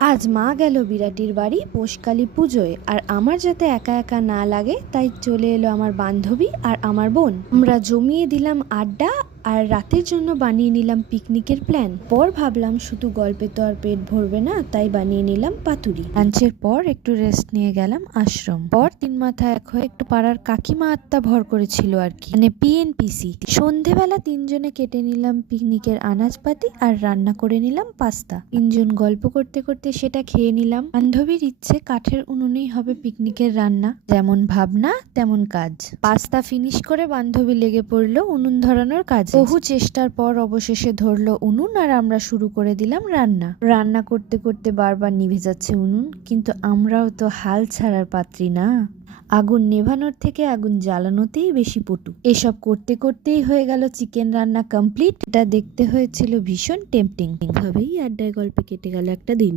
আজ মা গেল বিরাটির বাড়ি পোষকালী পুজোয়, আর আমার যাতে একা একা না লাগে তাই চলে এলো আমার বান্ধবী আর আমার বোন। আমরা জমিয়ে দিলাম আড্ডা আর রাতের জন্য বানিয়ে নিলাম পিকনিকের প্ল্যান। পর ভাবলাম শুধু গল্পে তো আর পেট ভরবে না, তাই বানিয়ে নিলাম পাতুরি। লাঞ্চের পর একটু রেস্ট নিয়ে গেলাম আশ্রম। পর তিন মাথা এক হয়ে একটু পাড়ার কাকিমা আত্মা ভর করেছিল আর কি, মানে পিএনপিসি। সন্ধেবেলা তিনজনে কেটে নিলাম পিকনিকের আনাজপাতি আর রান্না করে নিলাম পাস্তা। তিনজন গল্প করতে করতে সেটা খেয়ে নিলাম। বান্ধবীর ইচ্ছে কাঠের উনুনেই হবে পিকনিকের রান্না, যেমন ভাবনা তেমন কাজ। পাস্তা ফিনিশ করে বান্ধবী লেগে পড়লো উনুন ধরানোর কাজ। বহু চেষ্টার পর অবশেষে ধরলো উনুন আর আমরা শুরু করে দিলাম রান্না। রান্না করতে করতে বারবার নিভে যাচ্ছে উনুন, কিন্তু আমরাও তো হাল ছাড়ার পাত্রী না। আগুন নেভানোর থেকে আগুন জ্বালানোতেই বেশি পটু। এসব করতে করতেই হয়ে গেল চিকেন রান্না কমপ্লিট। এটা দেখতে হয়েছিল ভীষণ টেম্পটিং। এভাবেই আড্ডায় গল্পে কেটে গেল একটা দিন।